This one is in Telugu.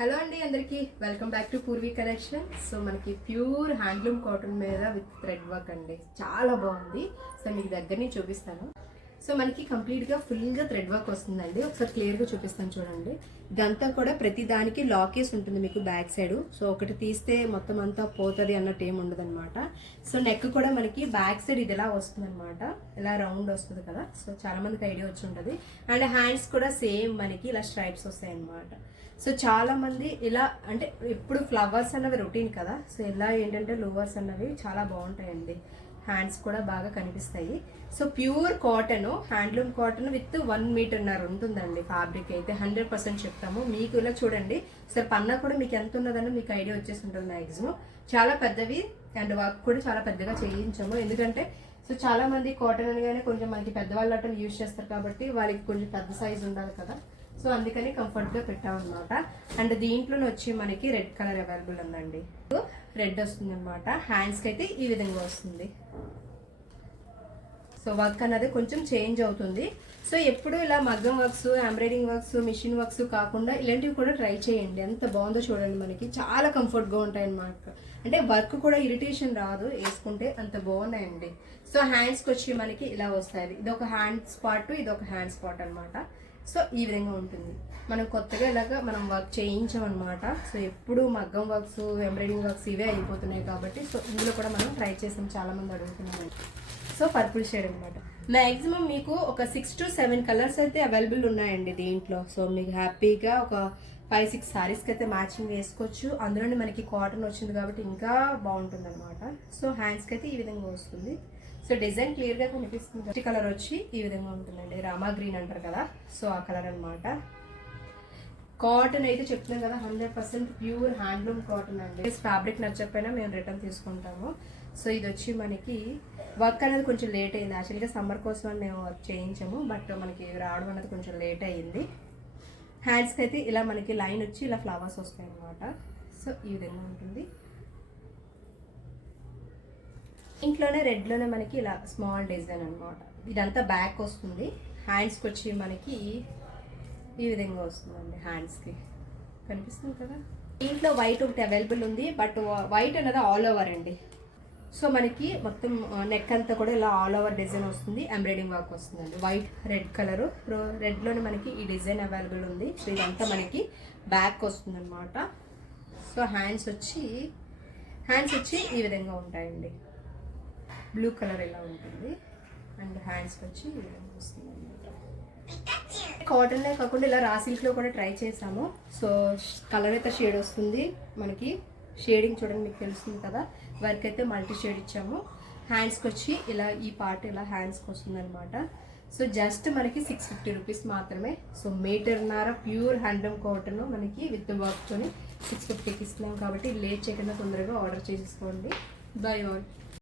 హలో అండి అందరికీ welcome back to Purvi collection. So మనకి ప్యూర్ హ్యాండ్లూమ్ కాటన్ మీద విత్ థ్రెడ్ వర్క్ అండి, చాలా బాగుంది. సో మీకు దగ్గర నుంచి చూపిస్తాను. సో మనకి కంప్లీట్గా ఫుల్గా థ్రెడ్ వర్క్ వస్తుందండి. ఒకసారి క్లియర్గా చూపిస్తాను చూడండి. ఇదంతా కూడా ప్రతి దానికి లాకేస్ ఉంటుంది మీకు బ్యాక్ సైడ్. సో ఒకటి తీస్తే మొత్తం అంతా పోతుంది అన్నట్టు ఏమి ఉండదు అనమాట. సో నెక్ కూడా మనకి బ్యాక్ సైడ్ ఇది ఎలా వస్తుంది అనమాట, ఇలా రౌండ్ వస్తుంది కదా. సో చాలా మందికి ఐడియా వచ్చి ఉంటుంది. అండ్ హ్యాండ్స్ కూడా సేమ్ మనకి ఇలా స్ట్రైప్స్ వస్తాయి అనమాట. సో చాలా మంది ఇలా అంటే ఇప్పుడు ఫ్లవర్స్ అన్నవి రొటీన్ కదా. సో ఇలా ఏంటంటే లోవర్స్ అన్నవి చాలా బాగుంటాయండి, హ్యాండ్స్ కూడా బాగా కనిపిస్తాయి. So pure cotton, handloom cotton with 1 మీటర్న్నర ఉంటుందండి. ఫ్యాబ్రిక్ అయితే 100% చెప్తాము. మీకు ఇలా చూడండి సార్, పన్నా కూడా మీకు ఎంత ఉన్నదని మీకు ఐడియా వచ్చేసి ఉంటుంది మ్యాక్సిమం. చాలా పెద్దవి అండ్ వర్క్ కూడా చాలా పెద్దగా చేయించాము. ఎందుకంటే సో చాలా మంది కాటన్ అనగానే కొంచెం మనకి పెద్దవాళ్ళు అటలు యూజ్ చేస్తారు కాబట్టి వాళ్ళకి కొంచెం పెద్ద సైజ్ ఉండాలి కదా. సో అందుకని కంఫర్ట్గా పెట్టామన్నమాట. అండ్ దీంట్లోనే వచ్చి మనకి రెడ్ కలర్ అవైలబుల్ ఉందండి. రెడ్ వస్తుంది అనమాట. హ్యాండ్స్కి అయితే ఈ విధంగా వస్తుంది. సో వర్క్ అనేది కొంచెం చేంజ్ అవుతుంది. సో ఎప్పుడు ఇలా మగ్గం works, embroidering works, machine works కాకుండా ఇలాంటివి కూడా ట్రై చేయండి. ఎంత బాగుందో చూడండి. మనకి చాలా కంఫర్ట్గా ఉంటాయి అన్నమాట. అంటే వర్క్ కూడా ఇరిటేషన్ రాదు, వేసుకుంటే అంత బాగున్నాయండి. సో హ్యాండ్స్కి వచ్చి మనకి ఇలా వస్తాయి. ఇది ఒక హ్యాండ్ స్పాట్, ఇది ఒక హ్యాండ్ స్పాట్ అనమాట. సో ఈ విధంగా ఉంటుంది. మనం కొత్తగా ఇలాగా మనం వర్క్ చేయించామన్నమాట. సో ఎప్పుడు మగ్గం వర్క్స్, ఎంబ్రాయిడింగ్ వర్క్స్ ఇవే అయిపోతున్నాయి కాబట్టి సో ఇందులో కూడా మనం ట్రై చేసాం. చాలామంది అడుగుతున్నాం. సో పర్పుల్ షేడ్ అనమాట. మ్యాక్సిమం మీకు ఒక 6 to 7 కలర్స్ అయితే అవైలబుల్ ఉన్నాయండి దీంట్లో. సో మీకు హ్యాపీగా ఒక 5-6 సారీస్కి అయితే మ్యాచింగ్ వేసుకోవచ్చు. అందులోనే మనకి కాటన్ వచ్చింది కాబట్టి ఇంకా బాగుంటుంది అనమాట. సో హ్యాండ్స్కి అయితే ఈ విధంగా వస్తుంది. సో డిజైన్ క్లియర్గా కనిపిస్తుంది. ఫస్ట్ కలర్ వచ్చి ఈ విధంగా ఉంటుందండి, రామా గ్రీన్ అంటారు కదా. సో ఆ కలర్ అనమాట. కాటన్ అయితే చెప్తున్నాం కదా, 100% ప్యూర్ హ్యాండ్లూమ్ కాటన్ అండి. ఫ్యాబ్రిక్ నచ్చకపోయినా మేము రిటర్న్ తీసుకుంటాము. సో ఇది వచ్చి మనకి వర్క్ అనేది కొంచెం లేట్ అయింది. యాక్చువల్గా సమ్మర్ కోసం అని మేము వర్క్ చేయించాము, బట్ మనకి రావడం అనేది కొంచెం లేట్ అయ్యింది. హ్యాండ్స్కి అయితే ఇలా మనకి లైన్ వచ్చి ఇలా ఫ్లవర్స్ వస్తాయి అనమాట. సో ఈ విధంగా ఉంటుంది. ఇంట్లోనే రెడ్లోనే మనకి ఇలా స్మాల్ డిజైన్ అనమాట. ఇదంతా బ్యాక్ వస్తుంది. హ్యాండ్స్కి వచ్చి మనకి ఈ విధంగా వస్తుందండి. హ్యాండ్స్కి కనిపిస్తుంది కదా. ఇంట్లో వైట్ ఒకటి అవైలబుల్ ఉంది, బట్ వైట్ అనేది ఆల్ ఓవర్ అండి. సో మనకి మొత్తం నెక్ అంతా కూడా ఇలా ఆల్ ఓవర్ డిజైన్ వస్తుంది. ఎంబ్రాయిడింగ్ వర్క్ వస్తుందండి. White red colour. రెడ్లోనే మనకి ఈ డిజైన్ అవైలబుల్ ఉంది. సో ఇదంతా మనకి బ్యాక్ వస్తుంది అనమాట. సో హ్యాండ్స్ వచ్చి ఈ విధంగా ఉంటాయండి. బ్లూ కలర్ ఇలా ఉంటుంది. అండ్ హ్యాండ్స్కి వచ్చి ఈ విధంగా వస్తుంది అనమాట. కాటన్లే కాకుండా ఇలా రా సిల్క్లో కూడా ట్రై చేసాము. సో కలర్ అయితే షేడ్ వస్తుంది మనకి. షేడింగ్ చూడండి, మీకు తెలుస్తుంది కదా. వర్క్ అయితే మల్టీ షేడ్ ఇచ్చాము. హ్యాండ్స్కి వచ్చి ఇలా ఈ పార్ట్ ఇలా హ్యాండ్స్కి వస్తుంది అనమాట. సో జస్ట్ మనకి 650 రూపీస్ మాత్రమే. సో మీటర్న్నర ప్యూర్ హ్యాండ్లూమ్ కాటన్ మనకి విత్ వర్క్తోని 650కి ఇస్తున్నాం కాబట్టి లేట్ చేయకుండా తొందరగా ఆర్డర్ చేసేసుకోండి. By all.